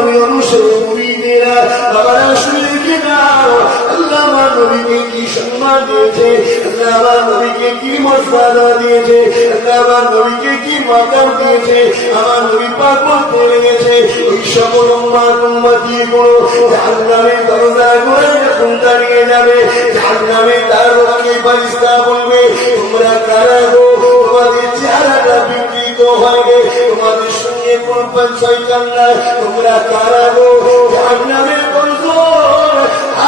নবী অনুসরণ মুরিদেরা বাবারা শুনে কি নাও আল্লাহ আমার নবীকে কি সম্মান দিয়েছে, আল্লাহ আমার নবীকে কি মর্যাদা দিয়েছে, আল্লাহ আমার নবীকে কি মাকাম দিয়েছে। আমার নবী পাক বলতে লেগেছে ওই সকল উম্মতি গুলো জাহান্নামের দরজাগুলো যখন দাঁড়িয়ে যাবে, জাহান্নামে তার রক্ষে ফেরেশতা বলবে তোমরা কারা গো, তোমাদের চেহারাটা বিকৃত হয়ে তোমাদের সঙ্গে কোন পরিচয় না, তোমরা কারা গো। জাহান্নামের দরজার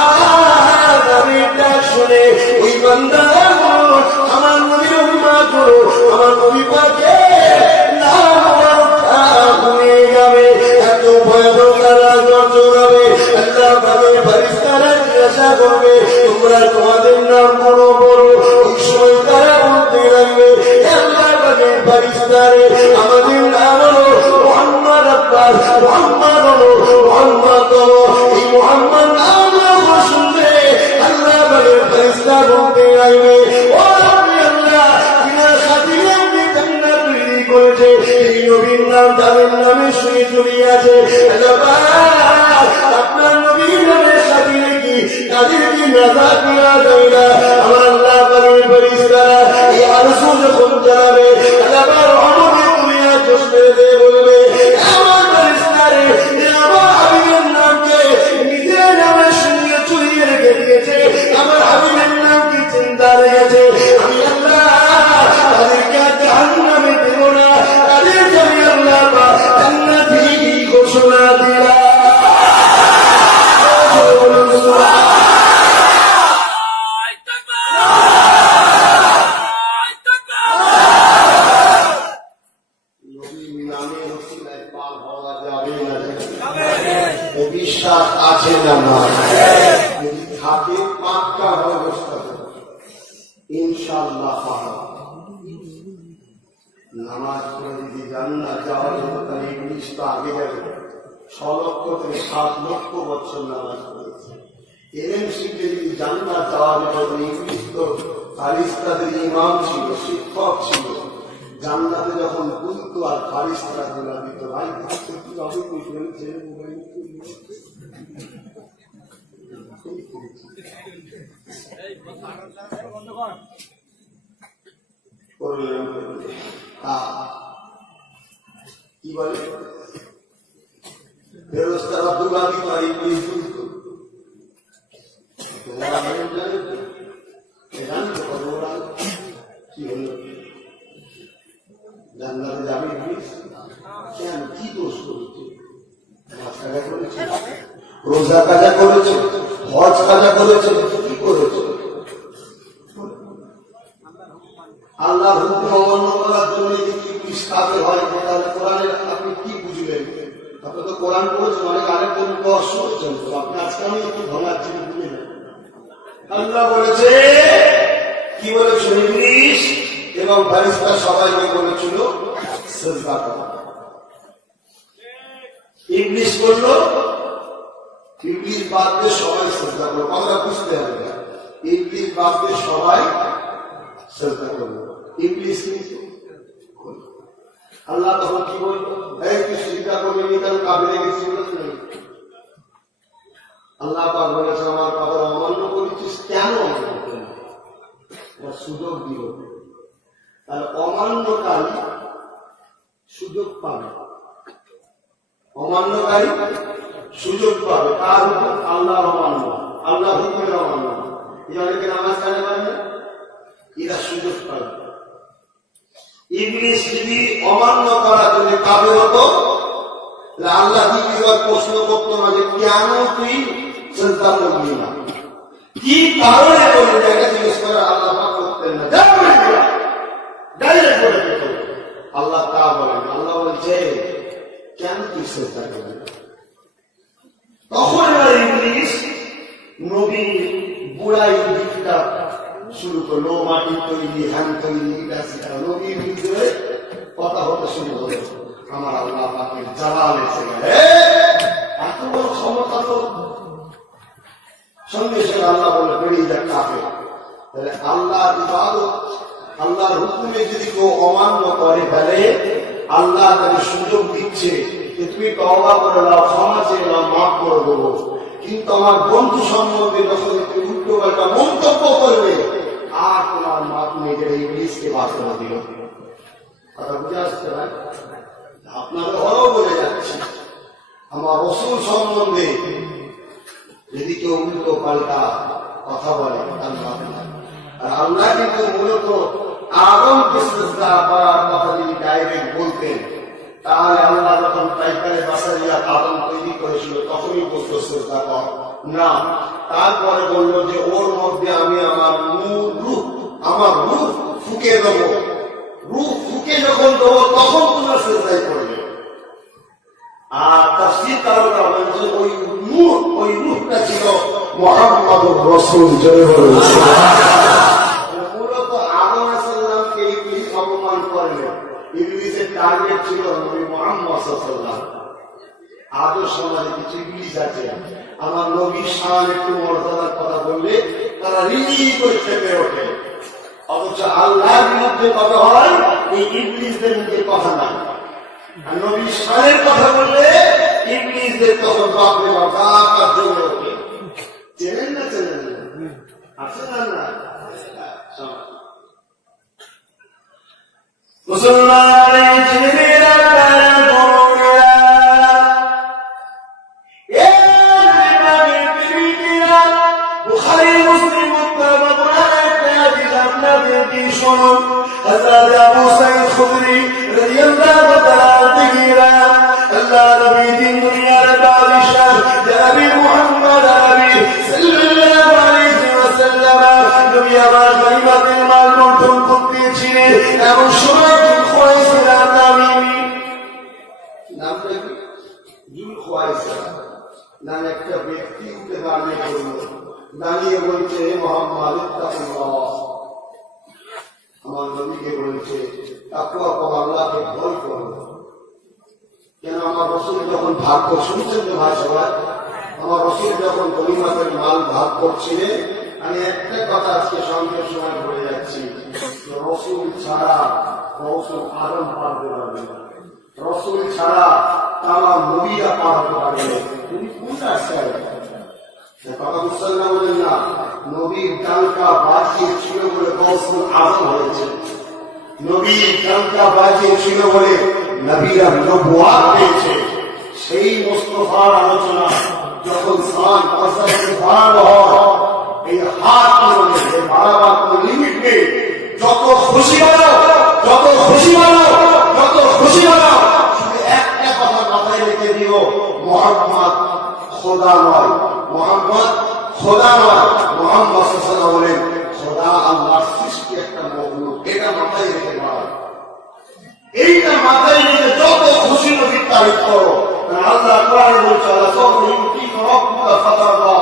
আজানের ডাক শুনে ওই বান্দাগুলো আমার নবীর উম্মত গুলো আমার নবী পাকের নাম ভুলে যাবে, এত ভয়ানক জোরাবে। আল্লাহ পাকের ফেরেশতারা জিজ্ঞাসা করবে তোমরা তোমাদের নাম বড় বড়। ওই সময় তারা বলতে লাগবে আল্লাহ পাকের ফেরেশতারে আমাদের নাম হলো মুহাম্মদ আব্বাস, মুহাম্মদ হলো মুহাম্মদ হলো। এই মুহাম্মদ নাম শুনবে আল্লাহ পাকের ফেরেশতা বলতে লাগবে ও আল্লাহ বিনা খাতিরে আপনি জান্নাত তৈরি করেছে, এই নবীর নাম তাদের নামে শুনে চলে আছে। আপনার নবীর নামের খাতিরে কি তাদেরকে নাজাত দেওয়া যায় না? আমার আল্লাহ পাকের ফেরেশতারা এই আরশ যখন জানাবে আল্লাহ রহমতে দুনিয়া চষে দিয়ে বলবে আমার ফেরেশতারে আমার হাবিবের নামকে নিজের নামের সঙ্গে চুরিয়ে রেখে দিয়েছে, আমার হাবিবের নাম কি চিন্তা রেখেছে। আমি আল্লাহ তাদেরকে জাহান্নামে দেব না, তাদেরকে আমি আল্লাহ জান্নাতি ঘোষণা দিলাম। বিশ্বাস আছে না যদি থাকে পাক্কা ব্যবস্থা ইনশাআল্লাহ নামাজ পড়ে যদি জান্নাত যাওয়ার জন্য তাহলে ইবলিস তো আগে যাবে। 6 লক্ষ থেকে 7 লক্ষ বছর নামাজ পড়েছে। এলেম শিখে যদি জান্নাত যাওয়ার জন্য ইবলিস তো ফারিস্তাদের ইমাম ছিল, শিক্ষক ছিল। জান্নাতে যখন বুঝতো আর ফারিস্তারা গুলা দিত ভাই থাকতে কি হবে ছেলে মোবাইল কি বলে ফেরেশতারা দুলা দিত আর ইবলিস বুঝত। তোমরা কি হলো জান্নাতে যাবে ইবলিস? কেন কি দোষ করেছে? নামাজ কাজা করেছে, রোজা কাজা করেছে, হজ কাজা করেছে, কি করেছে? আল্লাহ হুকুম অমান্য করার জন্য যদি ইবলিস কাফের হয় তাহলে কোরআনের আপনি কি বুঝলেন? আপনি তো কোরআন পড়েছেন, অনেক আরেকজন দশ শুনেছেন, তো আপনি আজকে আমি একটু ভাঙাচ্ছি বুঝে নেন। আল্লাহ বলেছে কি বলেছিল ইবলিস এবং ফেরেশতা সবাইকে বলেছিল সিজদা করো। ইবলিস করলো, ইবলিস বাদ দিয়ে সবাই সিজদা করলো। কথা বুঝতে হবে, ইবলিস বাদ দিয়ে সবাই সিজদা করলো, ইবলিস কিন্তু আল্লাহ তখন কি বলল এই তুই সিজদা করবি নি কেন কাফিরে গেছিস বলেছিল। আল্লাহ পাক বলেছে আমার কথা অমান্য করেছিস কেন? সুযোগ দিল, তাহলে অমান্যকারী সুযোগ পাবে, অমান্যকারী সুযোগ পাবে। কার হুকুম? আল্লাহর অমান্য, আল্লাহ হুকুমের অমান্য। এই অনেকে নামাজ কাজে পারে না, এরা সুযোগ পাবে। ইবলিস যদি অমান্য করার জন্য কাফের হতো আল্লাহ দ্বিতীয়বার প্রশ্ন করতো না যে কেন তুই সিজদা করবি না, কি কারণে করবি না, এটা জিজ্ঞেস করে আল্লাহ পাক করতেন না, ডাইরেক্ট বলে দিত। আল্লাহ তা বলেন, আল্লাহ বলছে কেন তুই সিজদা করবি না? তখন ইবলিস নবী বুড়াই দিকটা শুরু করলো, মাটির তৈরি, হ্যান তৈরি, নবীর ভিতরে কথা হতে শুরু হলো। আমার আল্লাহ পাকের জালাল এসে গেল, এত বড় ক্ষমতা তো। সঙ্গে সঙ্গে আল্লাহ বলে বেরিয়ে যাক কাফের। তাহলে আল্লাহ ইবাদত, আল্লাহর হুকুমে যদি কেউ অমান্য করে ফেলে, আল্লাহ তাকে সুযোগ দিচ্ছে যে তুমি তওবা করে দাও, ক্ষমা চেয়ে দাও, মাফ করে দেবো, কিন্তু আমার বন্ধু সম্বন্ধে যখন তুমি উল্টো পাল্টা মন্তব্য করবে আর তোমার মাপ নিজের ইবলিসকে বাসনা দিল। কথা বুঝে আসতে পারে? আপনাদের হলেও বলে যাচ্ছি, আমার রাসূল সম্বন্ধে যদি কেউ উল্টো পাল্টা কথা বলে আর আল্লাহ কিন্তু মূলত আদমকে সিজদা করার কথা যদি ডাইরেক্ট বলতেন, তাহলে আল্লাহ যখন পাইকারে বাসারিয়া আদম তৈরি করেছিল তখনই বলতো সিজদা কর না। তারপরে বললো যে ওর মধ্যে আমি আমার রূহ ফুঁকে দেবো, রূহ ফুঁকে যখন দেবো তখন তোমরা সিজদায় করবে। আর তাফসীর কারণটা বলছে ওই রূহটা ছিল মুহাম্মদুর রাসূল। মূলত আদম আলাইহিস সালামকে ইবলিস অপমান করলেন, ইবলিসের টার্গেট ছিল নবী মুহাম্মদ সাল্লাল্লাহু আলাইহি ওয়াসাল্লাম। আজও সমাজে কিছু ইবলিস আছে, আমার নবীর শান একটু মর্যাদার কথা বললে তারা রিলি করে চেপে ওঠে, অথচ আল্লাহর বিরুদ্ধে কথা হয় এই ইবলিসদের মুখে কথা না। আর নবীর শানের কথা বললে ইবলিসদের তখন বাপরে বাবা জন্য ওঠে। চেনেন না? চেনেন না? আছে না? না মুসলমান ছেলেরা বুখারী মুসলিম হযরত আবু সাঈদ খুদরি রাদিয়াল্লাহু তাআলা আল্লাহ নবী দিন দুনিয়ার বাদশাহ নবী মুহাম্মদ নবী সাল্লাল্লাহু আলাইহি ওয়াসাল্লাম নবী আমার কালিমাতের মান বন্টন করতেছিলেন। এমন সময় খুয়াইসা নামে একটা ব্যক্তি উঠে দাঁড়িয়ে বলছে, মুহাম্মদ ইত্তাকুল্লাহ, আমার নবীকে বলছে তাকওয়া করো, আল্লাহকে ভয় করো। কেন? আমার রাসূল যখন ভাগ করে, শুনছেন তো ভাই সবাই, আমার রাসূল যখন গনিমতের মাল ভাগ করছিলেন, আমি একটা কথা আজকে সঙ্গে সময় বলে যাচ্ছি, রাসূল ছাড়া রাসূল আদম পারতে পারবে না, রাসূল ছাড়া তামাম নবীরা পারতে পারবে না। তুমি কোনটা চাই? কথা বুঝছেন না? বলেন না, নবীর ডাঙ্কা বাজিয়েছিল বলে রাসূল আদম হয়েছে, নবীর ডাঙ্কা বাজিয়েছিল বলে নবীরা নবুয়াত পেয়েছে। সেই মুস্তাফার আলোচনা যখন সান পাশাপাশি বাড়ানো হয়, এই হাত মনে বাড়াবার কোন লিমিট নেই। যত খুশি বানাও, যত খুশি বানাও, যত খুশি বানাও, শুধু একটা কথা মাথায় রেখে দিও, মুহাম্মদ খোদা নয়, মুহাম্মদ খোদা নয়। মুহাম্মদ সাল্লাল্লাহু আলাইহি বলেন খোদা আল্লাহর সৃষ্টি একটা মখলুক। এটা মাথায় রেখে বাড়াও, এইটা মাথায় রেখে যত খুশি নবীর তারিফ করো। আল্লাহ কোরআনে বলছে আল্লাহ সব ইউতি রব্বুকা ফাতারদা।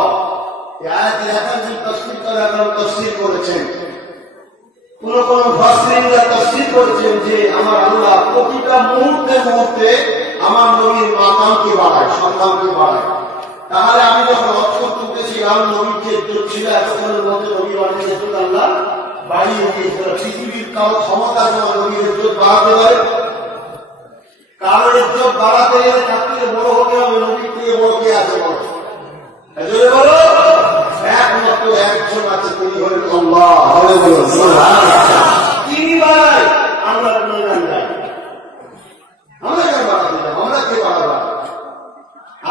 এই আয়াতের একাধিক তাফসীর করে তাফসীর করেছেন। কোন কোন মুফাসসিরিনরা তাফসীর করেছেন যে আমার আল্লাহ প্রতিটা মুহূর্তে মুহূর্তে আমার নবীর মাকামকে বাড়ায়, সম্মানকে বাড়ায়। তাহলে আমি যখন অক্ষর তুলতেছিলাম, নবীর যে ইজ্জত ছিল এতক্ষণের মধ্যে নবীর অনেক ইজ্জত আল্লাহ বাড়িয়ে দিয়েছিল। পৃথিবীর কারো ক্ষমতা যেন নবীর ইজ্জত বাড়াতে পারে, কারো ইজ্জত বাড়াতে গেলে থাকতে বড় হতে হবে, নবীর থেকে বড় কে আছে? বলো একমাত্র একজন আছে, তিনি হলেন আল্লাহ। তিনি বাড়ায়, আমরা কোনো গান গাই, আমরা কেন বাড়াতে যাব? আমরা কে বাড়াবো?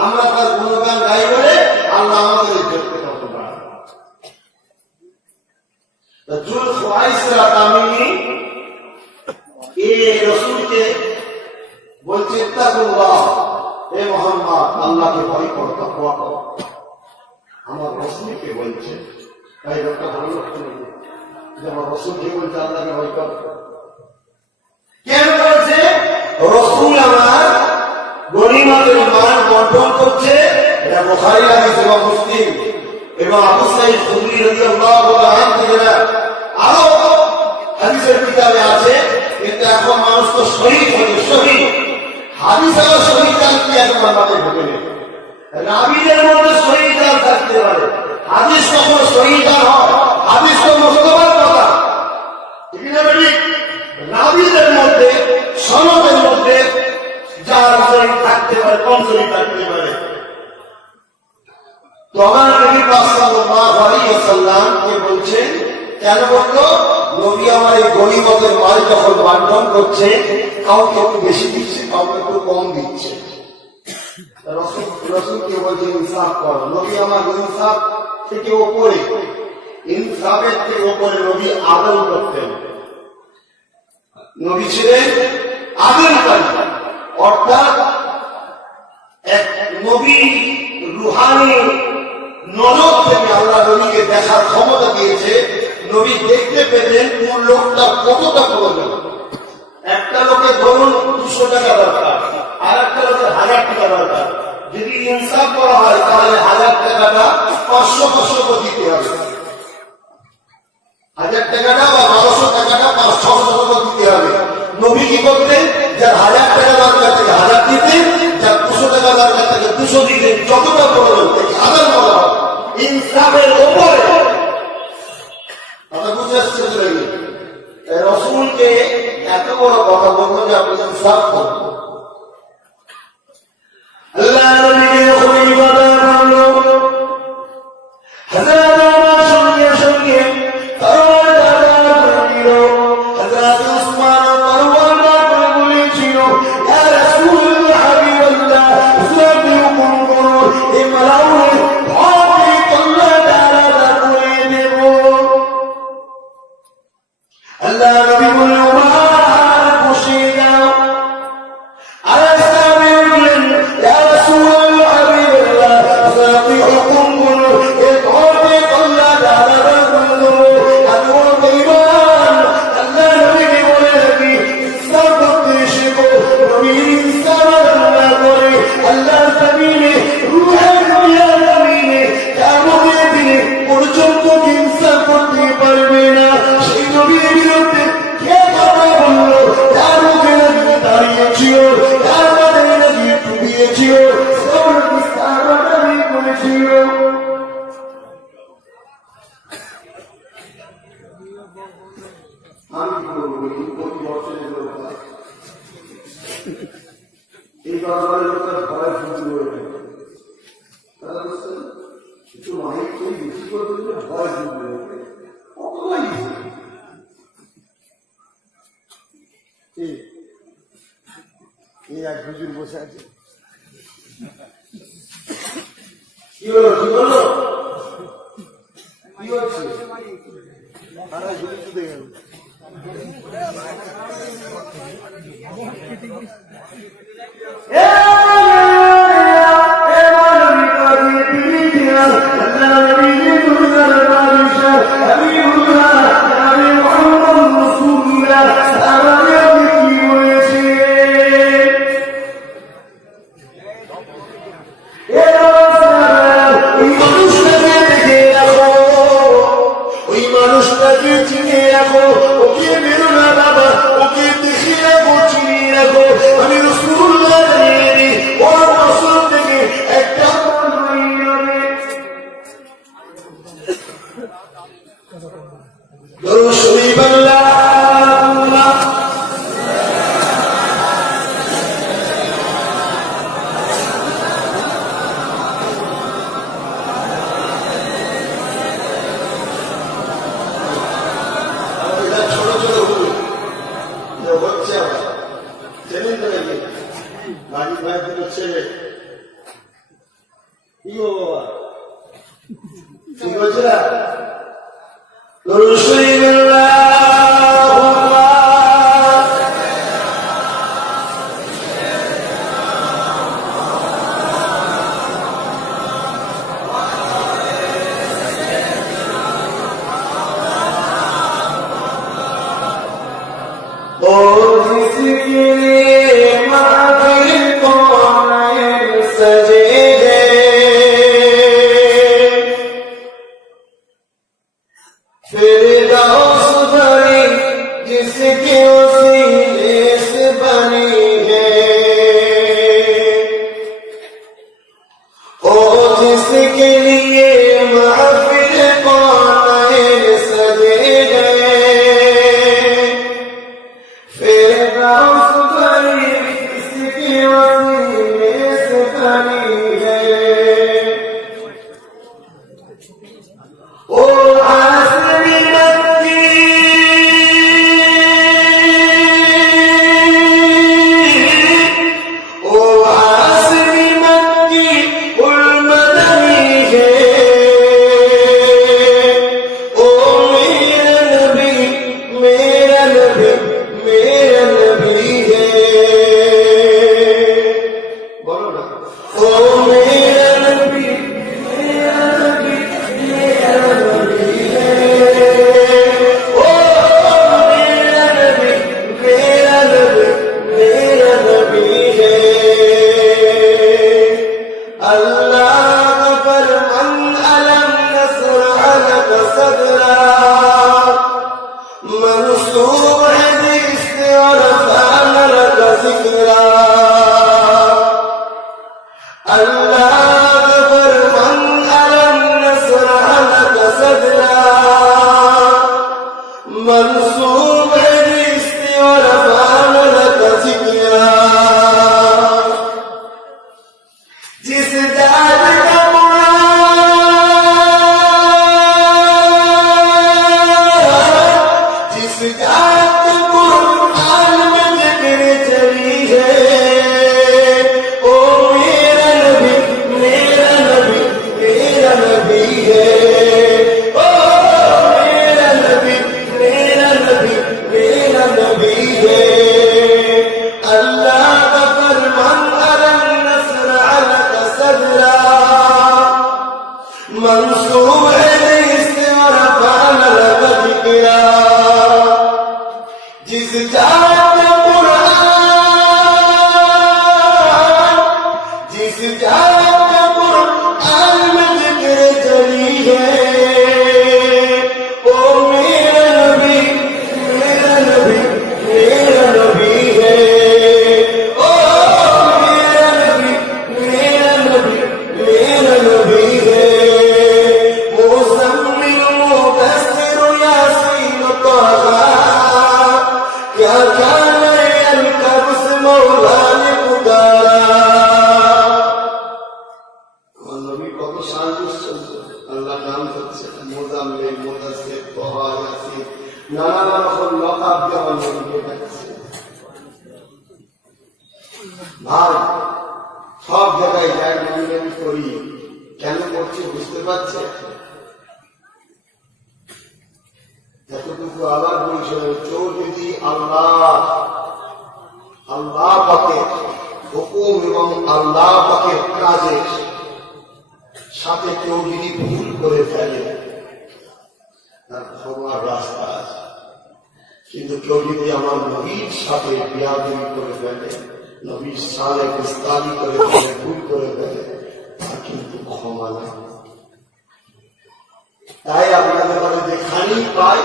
আমরা তার গুণগান গাই বলে আল্লাহ আমাদের ইজ্জতকে তত বাড়ায়। জুল খুয়াইসরা তামিমি এই রাসূলকে বলছে ইত্তাকুল্লাহ, হে মুহাম্মদ আল্লাহকে ভয় করো, তাকওয়া করো। আমার রাসূলকে বলছে, তাই একটা ভালো লক্ষণ যে আমার রাসূলকে বলছে আল্লাহকে ভয় করো। কেন বলছে? রাসূল আমার গনিমতের মাল বন্টন করছে, এটা বুখারী হাদিস এবং মুসলিম এবং আবু সাঈদ খুদরি রাদিয়াল্লাহু তাআলা থেকে আরো হাদিসের কিতাবে আছে। কিন্তু এখন মানুষ তো শহীদ হয়ে শহীদ হাদিস আর শহীদ জানতে এখন আমাদের ঢুকে নেই। রাবীদের মধ্যে শহীদ থাকতে পারে, হাদিস কখনো শহীদ হয়? হাদিস তো মুস্তাফার কথা, ঠিক না? রাবীদের মধ্যে সনদের মধ্যে যারা শহীদ থাকতে পারে পারে, কমজোরি থাকতে পারে। তো আমার নবী পাক সাল্লাল্লাহু আলাইহি ওয়াসাল্লাম কে বলছেন, কেন বলতো? নবী আমার এই গনিমতের মাল যখন বন্টন করছে, কাউকে একটু বেশি দিচ্ছে, কাউকে একটু কম দিচ্ছে। রসুলকে বলছে ইনসাফ করো। নবী আমার ইনসাফ থেকে ওপরে, ইনসাফের থেকে ওপরে নবী আদল করতেন। নবী ছিলেন আদলকারী, অর্থাৎ এক নবী রুহানি নজর থেকে আল্লাহ নবীকে দেখার ক্ষমতা দিয়েছে। নবী দেখতে পেতেন কোন লোকটা কতটা প্রয়োজন। একটা লোকের ধরুন 200 টাকা দরকার, আর একটা লোকের 1000 টাকা দরকার। যদি ইনসাফ করা হয় তাহলে 1000 টাকাটা 500 করে দিতে হবে, 1000 টাকাটা বা 1200 টাকাটা 500 করে দিতে হবে। নবী কি করতেন? যার 1000 টাকা দরকার থেকে 1000 দিতেন, যার 200 টাকা দরকার থেকে 200 দিতেন। যতটা প্রয়োজন থেকে 1000 বলা হয়, ইনসাফের ওপরে। কথা বুঝে আসছে? রসুলকে এত বড় কথা বলবো যে আপনি ইনসাফ করবেন। আল্লাহ নবীকে যখন ইবাদত করলো, হযরত ওমর সঙ্গে সঙ্গে তরবারি করে দিল। হযরত উসমান তরবারি করে বলেছিল, ইয়া রাসূলুল্লাহ হাবিবাল্লাহ, উসমানকে হুকুম করো, এই মালাউনের ভয় আল্লাহ তাআলা করে দেব। আল্লাহ নবী বলল, বসে যাও। আর সাহাবী বললেন, ইয়া রাসূলুল্লাহ হাবিবাল্লাহ, আপনি হুকুম করুন, এই ভয়কে আল্লাহ তাআলা করে দেব। আমি বেঈমান। আল্লাহ নবীকে বলে রাখি, ইনসাফ করতে শিখো। নবী ইনসাফ আল্লাহ করে আল্লাহর জমিনে, রূহের দুনিয়ার জমিনে কিয়ামতের দিনে পর্যন্ত ইনসাফ করতে পারবে না। সেই নবীর বিরুদ্ধে কে কথা বললো? যার মুখে নাকি দাঁড়িয়েছিল, যার মাথায় নাকি ডুবিয়েছিল, সব সাহাবারা করেছিল। আমি বলবো প্রতি বছরের লোক এই দরবারের লোকটা ভয় শুরু করে দেবে। তারা বলছেন একটু মাইক করে বেশি করে দিলে ভয় শুরু করে দেবে। কতটাই এই এক হুজুর বসে আছে। কি হলো? কি বললো? কি হচ্ছে? মানুষটাকে চিনে রাখো, ওকে মেরো না বাবা, ওকে দেখে রাখো, চিনিয়ে রাখো। আমি রাসূলুল্লাহ জানি ওর বছর থেকে একটা দরুদ শরীফ আল্লাহুম্মা ছেলে কি বাবা ঠিক হচ্ছে না? फिर जाओ ভাই সব জায়গায় যাই নবী করি, কেন করছি বুঝতে পারছে? এতটুকু আবার বলছিল, কেউ যদি আল্লাহ পাকের হুকুম এবং আল্লাহ পাকের কাজের সাথে কেউ যদি ভুল করে ফেলে তার ক্ষমার রাস্তা আছে, কিন্তু কেউ যদি আমার নবীর সাথে বিয়াদবি করে ফেলে, নবীর সালে গুস্তাখি করে ফেলে, ভুল করে ফেলে, তার কিন্তু ক্ষমা নাই। তাই আপনাদের মানে যেখানেই পাই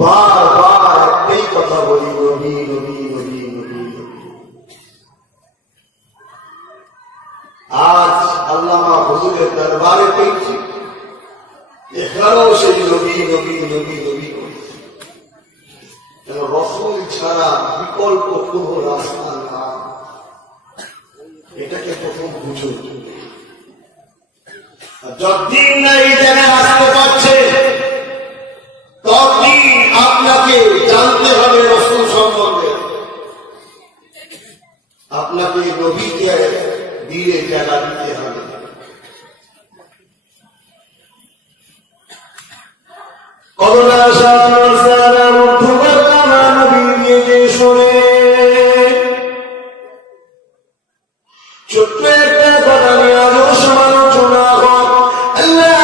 বারবার একটাই কথা বলি, নবী নবী নবী নবী নবী। আজ আল্লামা হুজুরের দরবারে পেয়েছি, এখানেও সেই নবী নবী নবী নবী করেছে। রসুল ছাড়া বিকল্প কোন রাস্তা না, এটাকে প্রথম বুঝুন। যতদিন না এই জায়গায় আসতে পারছে ততদিন আপনাকে জানতে হবে রসুল সম্বন্ধে, আপনাকে নবীকে দিয়ে জায়গা দিতে হবে। ছোট্ট একটা কথা নিয়ে আদর্শ আলোচনা হোক। আল্লাহ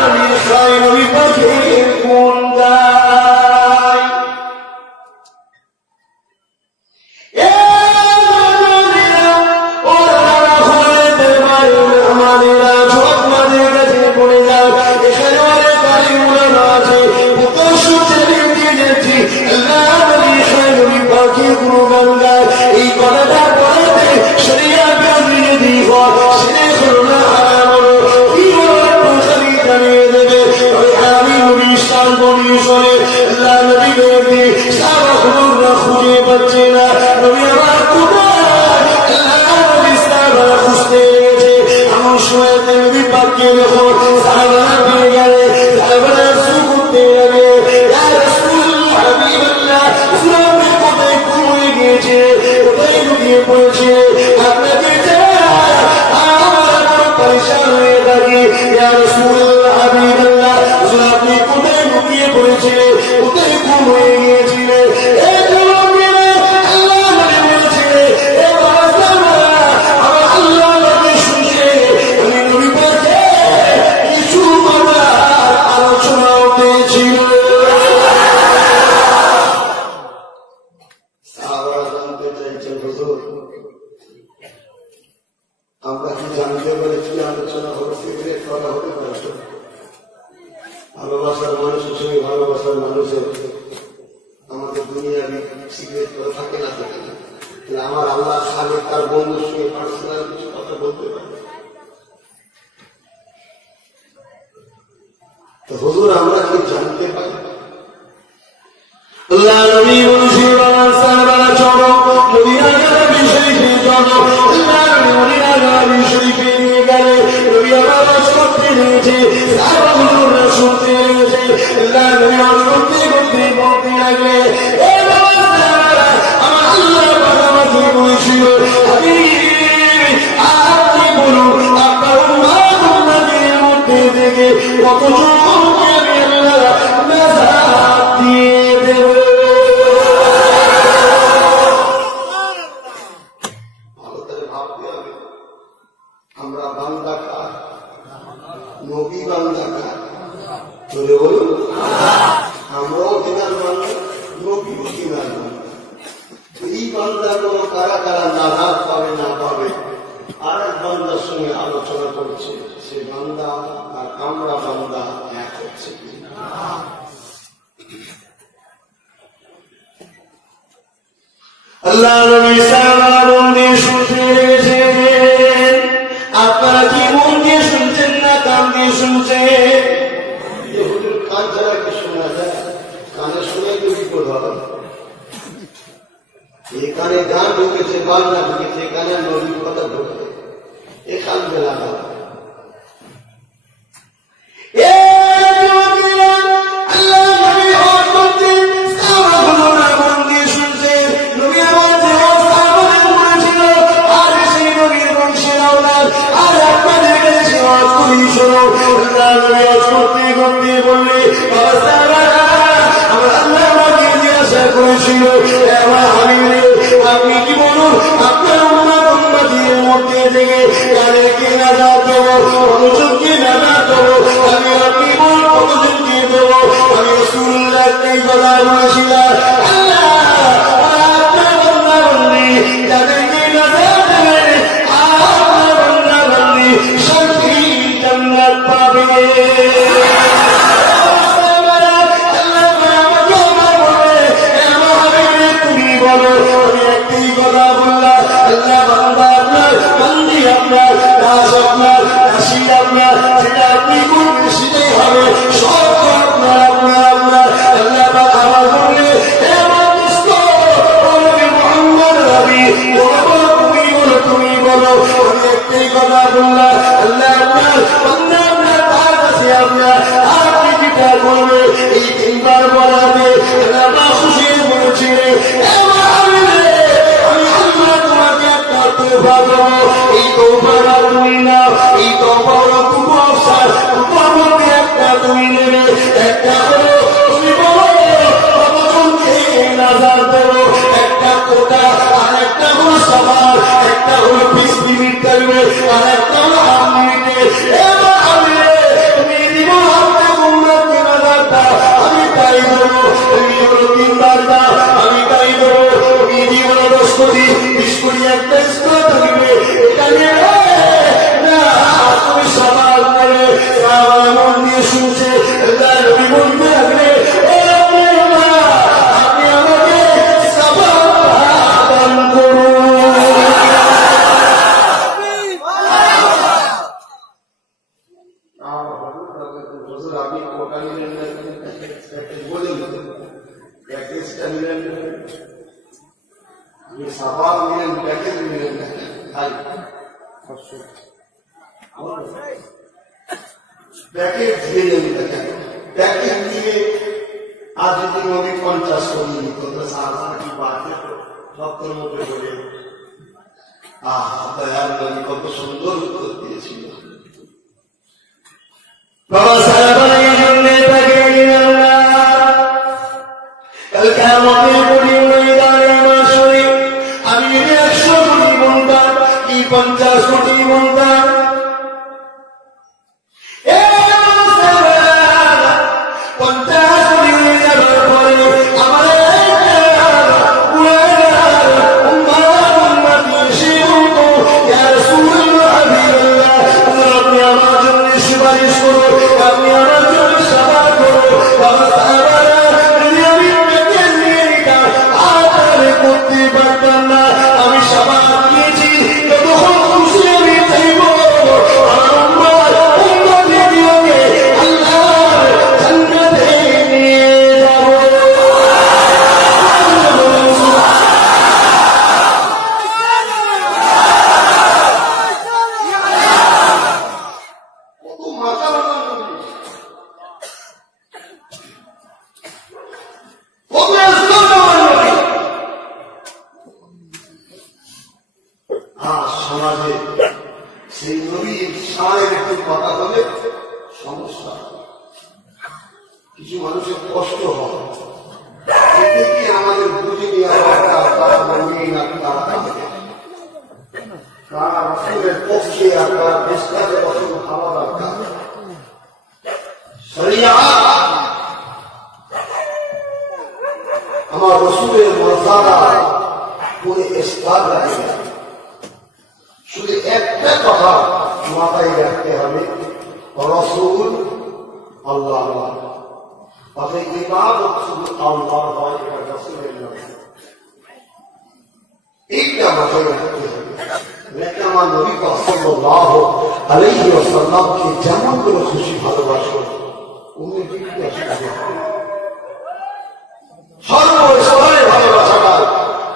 নবী খাই, নবী পাখির কোন গায় এই কথাটা বলতে শরিয়া খুঁজে পাচ্ছে না, নবী আমার খুঁজতে গেছে। এমন সময় নবী পাককে দেখো সাহাবারা পেয়ে গেলে, সাহাবারা শুরু করতে গেলে, ইয়া রাসূলুল্লাহ হাবিবাল্লাহ, আপনি কোথায় গুম হয়ে গিয়েছে, কোথায় লুকিয়ে পড়েছে, আপনাকে আমরা পরেশান হয়ে থাকি। ইয়া রাসূলুল্লাহ হাবিবাল্লাহ, আপনি কোথায় লুকিয়ে পড়েছে, কোথায় গুম হয়ে গিয়েছিলেন? আমরা কি জানতে পারি কি আলোচনা হবে, সিগারেট করা হতে পারে? ভালোবাসার মানুষের সঙ্গে ভালোবাসার মানুষের আমাদের দুনিয়াবি সিগারেট করে থাকে না থাকে না, আমার আল্লাহ খাবে তার বন্ধুর সঙ্গে পার্সোনাল কিছু কথা বলতে পারে। তো হুজুর আমরা কি জানতে পারি? আল্লাহ নবী বলছি কত দিয়ে দেবে। ভালো করে ভাবতে হবে, আমরা বান্দা কার? নবী বান্দা কার? চলে বলুন, আমরাও কেনার বান্দা, নবীও কেনার বান্দা। এই বান্দা গুলো কারা কারা নাজাত পাবে না পাবে আর এক বান্দার সঙ্গে আলোচনা করছে, সে বান্দা আর আমরা বান্দা এক হচ্ছে কিনা। আল্লাহ নবী সাহাবারা মন দিয়ে শুনতে লেগেছেন। আপনারা কি মন দিয়ে শুনছেন না কান দিয়ে শুনছেন? কান ছাড়া কি শোনা যায়? কানে শুনে কি বিপদ হবে? এখানে গান ঢুকেছে, বাংলা ঢুকেছে, এখানে নবীর কথা ঢুকছে, এ কান বেলা না। আল্লাহ নবী করতে করতে বললে বাবা সাহাবারা আমার আল্লাহ আমাকে জিজ্ঞাসা করেছিল আমার হাবিবে আপনি কি বলুন আপনার উম্মতের মধ্যে থেকে কাদেরকে নাজাত দেবো কতজনকে নাজাত দেবো আমি আপনি বল কতজনকে দেবো আমি রাসূলুল্লাহ একটাই কথা বলেছিলাম আল্লাহ আপনার বান্দা বন্দি যাদেরকে নাজাত দেবেন আপনার বান্দা বন্দি শান্তি জান্নাত পাবে এই তিনবার বলাতে খুশি বলেছিল এই তওবা তুমি না এই তওবা তুমি অবসর তোমার একটা তুমি নেবে একটা হলো তুমি বলো কতজনকে নাজাত দেবো একটা কোটা আর একটা হলো সবার একটা হলো 20 মিনিট করবে আর একটা হলো 8 মিনিটে তুমি দিব হাতে উম্মতকে নাজাত দাও আমি তাই দেবো তুমি হলো 3 বার দাও আমি তাই দেবো তুমি দিব 10 কোটি 20 কোটি একটা তুমি সবার করে মন দিয়ে শুনছে নবী বলতে আপনি আমাকে দান করুন আপনি কোটা নিলেন বলে প্যাকেজটা নিলেন সাবান নিলেন প্যাকেজ নিলেন প্যাকেজ দিলেন প্যাকেজ দিয়ে আজ যদি নবী 50 কোটি নিত সাহাবাটি বাড়তে সত্তর মধ্যে বলে দয়াল নবী কত সুন্দর উত্তর দিয়েছিল বাবা সাহাবারা এই জন্য প্যাকেজ দিলেন না কাল কিয়ামতের কঠিন ময়দানে মাশরে আমি 100 কোটি বলতাম কি 50 কোটি বলতাম আমি সবার দিয়েছি যতক্ষণ খুশি আমি চাইব সমাজে সেই নবীর শানের একটু কথা হলে সমস্যা, কিছু মানুষের কষ্ট হয়, কি আমাদের বুঝে নেওয়া দরকার তারা মানিয়ে না তারা তারা রসুলের পক্ষে আপনার দেশটাকে রসুল ভালো দরকার। আমার রসুলের মর্যাদা পুরো স্তর রাখে। শুধু একটা কথা মাথায় রাখতে হবে, রসুল আল্লাহ, অর্থাৎ ইবাদত শুধু আল্লাহর হয়, এটা রসুলের নয়। এইটা মাথায় রাখতে হবে। আমার নবী সাল্লাল্লাহু আলাইহি ওয়াসাল্লামকে যেমন করে খুশি ভালোবাসো, উনি সর্বস্তরে ভালোবাসাটা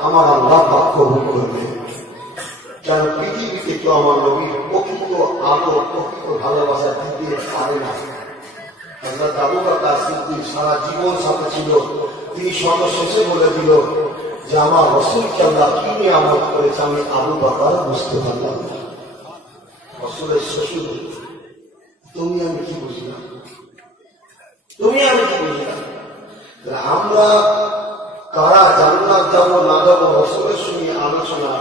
আমার আল্লাহ পাক কবুল করবে। যেন পৃথিবীতে কেউ আমার নবীর প্রকৃত আদর প্রকৃত ভালোবাসা দিতে পারে না। হযরত আবু বকর সিদ্দিক সারা জীবন সাথে ছিল, তিনি সর্বশেষে বলে দিল যে আমার রাসূলকে আল্লাহ কি নিয়ামত করেছে আমি আবু বকর বুঝতে পারলাম না। রাসূলের শ্বশুর তুমি আমি কি বুঝলাম, তুমি আমি কি বুঝলাম? আমরা কারা জান্নাত যাবো না যাবো রসুলের সঙ্গে আলোচনা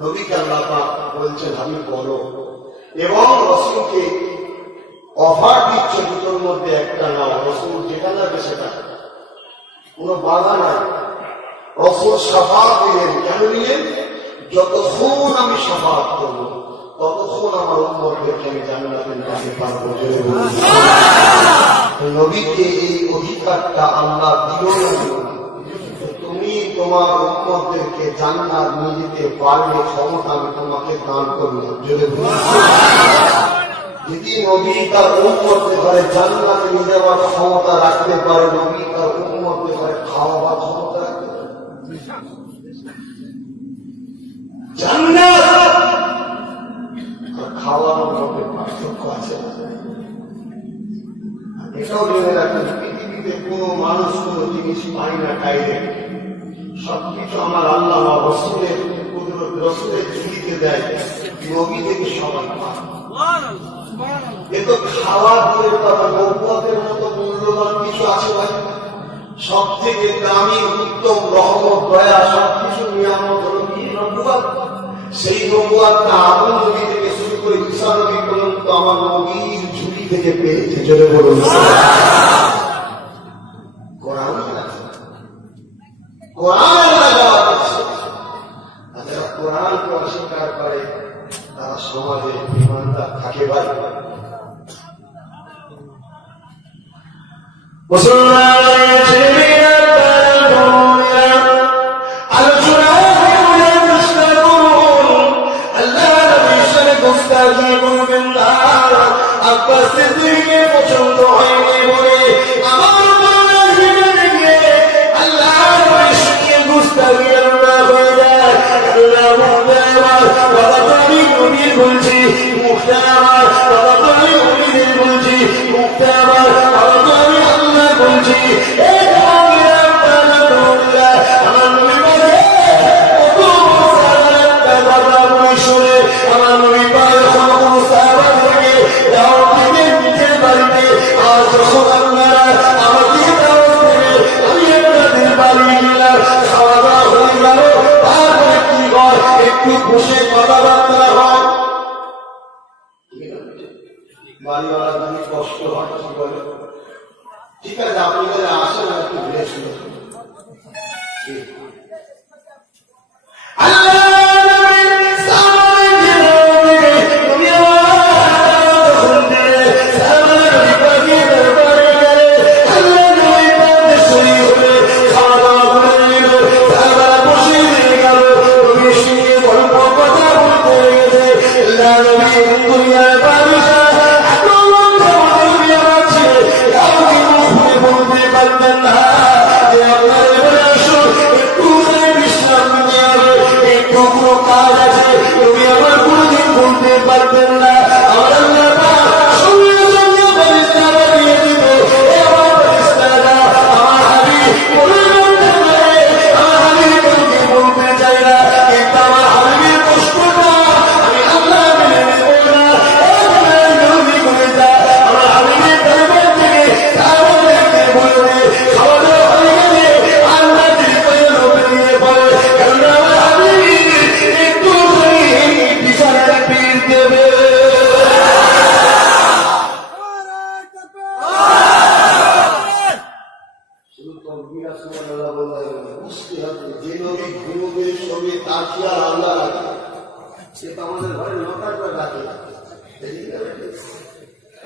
নবীকে আল্লাহ পাক বলছেন আমি বলো, এবং রসুলকে অফার দিচ্ছে দুটোর মধ্যে একটা নাও, রসুল যেটা যাবে সেটা, কোন বাধা নাই। রসুল সাফাত দিলেন, কেন দিলেন? যতক্ষণ আমি সাফাত করবো ততক্ষণ আমার উম্মতদেরকে আমি জান্নাতের কাছে পাবো। নবীকে এই অধিকারটা আল্লাহ দিল না। তুমি তোমার উম্মতদেরকে জান্নাত নিয়ে যেতে পারলে ক্ষমতা আমি তোমাকে দান করলাম। যদি নবী তার উম্মতদের ঘরে জান্নাতে নিয়ে যাওয়ার ক্ষমতা রাখতে পারে, নবী তার উম্মতদের ঘরে খাওয়াবার ক্ষমতা রাখতে পারে। জান্নাত আর খাওয়ানোর মধ্যে পার্থক্য আছে। এটাও জেনে রাখেন, পৃথিবীতে কোনো মানুষ কোনো জিনিস পায় না ডাইরেক্ট, সবকিছু আমার আল্লাহ রসুলের রসুলের ঝুলিতে দেয়, নবী থেকে সবাই পায়। কিন্তু খাওয়া করে তারা নবুয়তের মতো মূল্যবান কিছু আছে ভাই? সব থেকে দামি উত্তম রহমত দয়া সবকিছু নিয়ামত হল কি? নবুয়ত। সেই নবুয়তটা আদম নবী থেকে শুরু করে ঈসা নবী পর্যন্ত আমার নবীর ঝুলি থেকে পেয়েছে। জোরে বলুন কোরআন। কোরআন দেওয়া হচ্ছে, আর যারা কোরআনকে অস্বীকার করে তারা সমাজে ইমানদার থাকে ভাই। পছন্দ হয়নি বলে আমার বলছি মুখটা আমার, বলছি মুখটা আমার, আল্লাহ বলছি আমার নবী পায় নিজের বাড়িতে। আর যখন আপনারা আমাকে আমি আপনাদের বাড়ি গেলাম, খাওয়া দাওয়া হয়ে গেল, তারপরে কি হয় একটু বসে কথাবার্তা হয়। বাড়িওয়ালা যদি কষ্ট হয় কি বলে, ঠিক আছে আপনি যদি আসেন একটু ঘুরে শুনে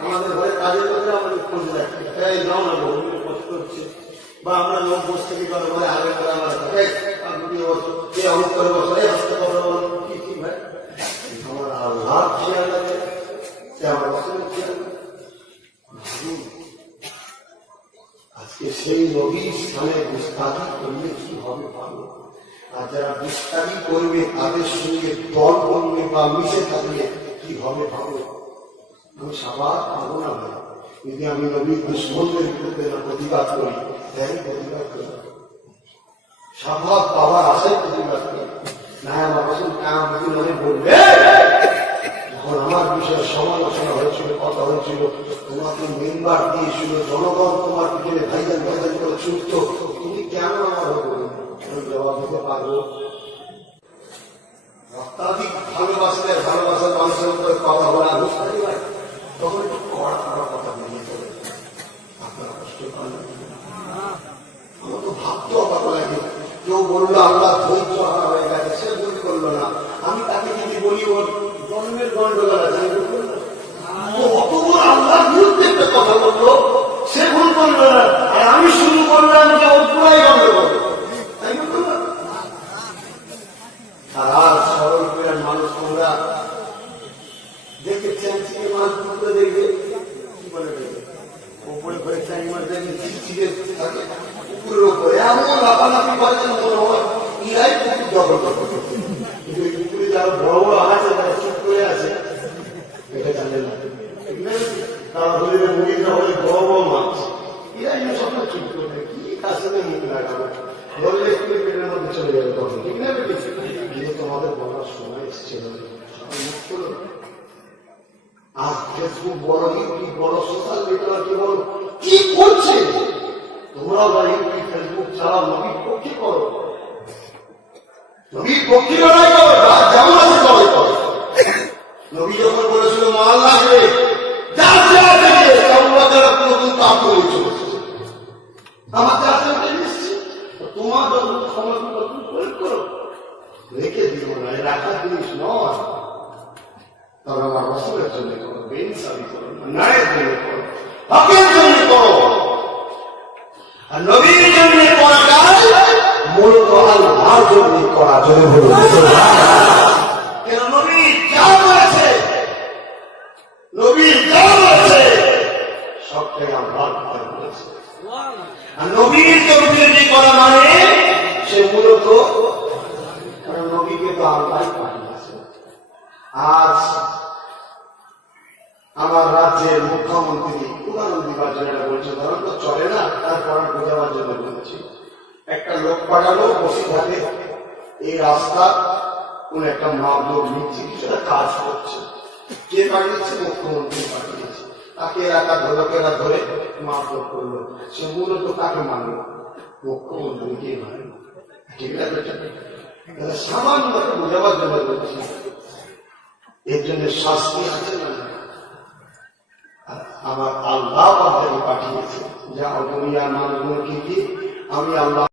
আমাদের ঘরে কাজের লোকরা আমাদের খোঁজ রাখে, এই নাও না কষ্ট হচ্ছে, বা আমরা লোক বসে থেকে ঘরে আগে করে আমার অমুক করে বসে আসতে পারবো কি কি ভাই, আমার আল্লাহ খেয়াল রাখে, সে আমার রসুলের খেয়াল। আজকে সেই নবীর স্থানে গুস্তাখি করলে কি হবে ভালো, আর যারা গুস্তাখি করবে তাদের সঙ্গে দল করবে বা মিশে থাকলে কি হবে ভালো। আমি সাবাদ পাবো না ভাই, যদি আমি নবীর দুশ্মনদের বিরুদ্ধে না প্রতিবাদ করি, তাই প্রতিবাদ করি, সাবাদ পাওয়ার আশায় প্রতিবাদ করি না। আমার রসুল কাম মনে বলবে যখন তোমার বিষয়ে সমালোচনা হয়েছিল, কথা হয়েছিল, তোমাকে মেম্বার দিয়েছিল, জনগণ তোমার পিছনে ভাইজান ভাইজান করে ছুটত, তুমি কেন আমার জবাব দিতে পারবো? অত্যাধিক ভালোবাসলে ভালোবাসার মানুষের উপরে কথা বলা বুঝতে পারি, তখন একটু কড়া কড়া কথা নিয়ে চলে। আপনারা কষ্ট পান, আমার তো ভাবতে অবাক লাগে। কেউ বললো আল্লাহ ধৈর্য হারা হয়ে গেছে, সে ভুল করলো না। আমি তাকে যদি বলি ওর জন্মের গন্ডগোল আছে, অত বড় আল্লাহর বিরুদ্ধে একটা কথা বললো, সে ভুল করলো না, আর আমি শুরু করলাম যে ওর পুরাই গন্ডগোল, তাই বললো না? আর সরল করে মানুষ তোমরা দেখে চ্যাংচিকে মাছ পুকুরে দেখবে, কি বলে দেখবে উপরে করে চাই মাছ দেখবে চিচিকে থাকে পুকুরের উপরে, এমন লাফালাফি করে যেন মনে হয় ইরাই পুকুর দখল করতে। কিন্তু এই পুকুরে যারা বড় বড় আছে তারা চুপ করে আছে, এটা জানে না। তারা বলে মুড়িটা হলে বড় বড় মাছ, ইরাই সব চুপ করবে, কি কাছে মুখ লাগাবে, বললে একটু পেটের মধ্যে চলে যাবে তখন, ঠিক না? কিন্তু তোমাদের বলার সময় এসছে, আর ফেসবুক বলো, ইউটিউব বলো, সোশ্যাল নেটওয়ার্ক বলো, কি করছে? তোমরা বা ইউটিউব ফেসবুক চালাও, নবীর পক্ষে করো, নবীর পক্ষে লড়াই করো, যেমন আছে সবাই করো। নবী যখন বলেছিল মাল লাগবে, যার যা দেখে নতুন কাপ করে চলেছে, আমার যা নিচ্ছি, তোমার যখন ক্ষমতা নতুন প্রয়োগ করো, রেখে দিব না, রাখার জিনিস নয়। তবে আমার রসুলের জন্য করো, বেইনসাফি করো, ন্যায়ের জন্য করো, হকের জন্য করো। আর নবীর জন্য করাটাই মূলত আল্লাহর জন্য করা, যদি বলুন কেন? নবী যা বলেছে, নবী যা বলেছে সবটাই আল্লাহর কথা বলেছে। আর নবীর তৌহিদ করা মানে সে মূলত, কারণ নবীকে তো আল্লাহ পাঠিয়েছে। আজ আমার রাজ্যের মুখ্যমন্ত্রী উদাহরণ দিবার জন্য বলছে, ধরুন তো চলে না, তারপর বোঝাবার জন্য বলছি। একটা লোক পাঠালো বসিরহাটে, এই রাস্তা কোন একটা মামলোক নিচ্ছে, কিছুটা কাজ করছে, কে পাঠিয়েছে? মুখ্যমন্ত্রী পাঠিয়েছে। তাকে এলাকা ধরকেরা ধরে মামলোক করলো, সে মূলত তাকে মানল, মুখ্যমন্ত্রীকে মানল, ঠিক আছে? সামান্য বোঝাবার জন্য বলছি, এর জন্য শাস্তি আছে না? আমার আল্লাহ পাঠিয়েছে, যা দুনিয়ার মানুষগুলোকে কি আমি আল্লাহ